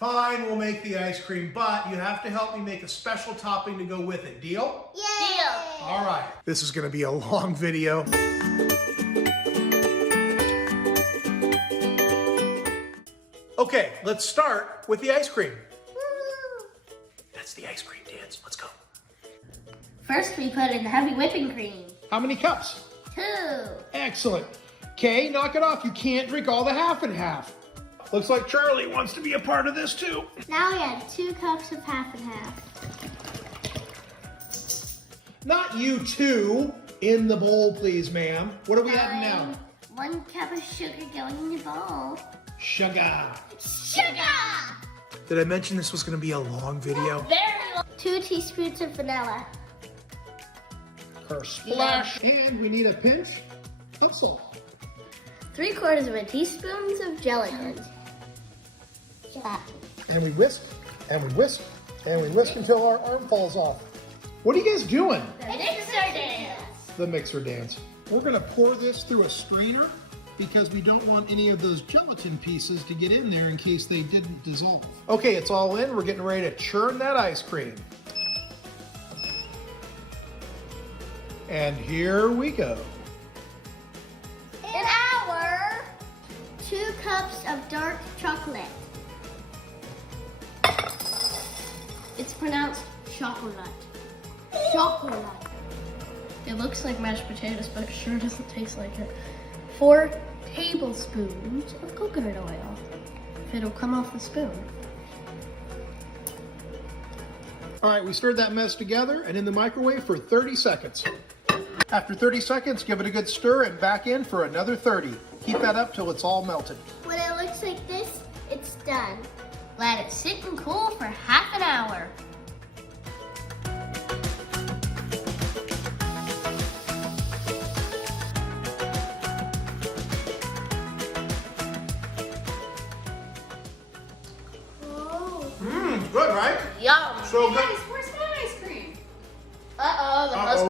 Fine, we'll make the ice cream, but you have to help me make a special topping to go with it. Deal? Yeah. Deal. All right. This is going to be a long video. Okay, let's start with the ice cream. Woo. That's the ice cream dance. Let's go. First, we put in the heavy whipping cream. How many cups? 2. Excellent. Kay, knock it off. You can't drink all the half and half. Looks like Charlie wants to be a part of this too. Now we add 2 cups of half and half. Not you two. In the bowl, please, ma'am. What are we adding now? 1 cup of sugar going in the bowl. Sugar. Sugar! Did I mention this was going to be a long video? Very long. 2 teaspoons of vanilla. Her splash. And we need a pinch of salt. 3/4 of a teaspoon of gelatin. And we whisk, and we whisk, and we whisk until our arm falls off. What are you guys doing? The mixer dance. The mixer dance. We're going to pour this through a strainer because we don't want any of those gelatin pieces to get in there in case they didn't dissolve. Okay, it's all in. We're getting ready to churn that ice cream. And here we go. In our 2 cups of dark chocolate. It's pronounced chocolate. Chocolate. It looks like mashed potatoes, but it sure doesn't taste like it. 4 tablespoons of coconut oil. If it'll come off the spoon. All right, we stirred that mess together and in the microwave for 30 seconds. After 30 seconds, give it a good stir and back in for another 30. Keep that up till it's all melted. When it looks like this, it's done. Let it sit and cool for half an hour. Good, right? Yum. So good. Guys, where's my ice cream? Uh-oh, the Uh-oh.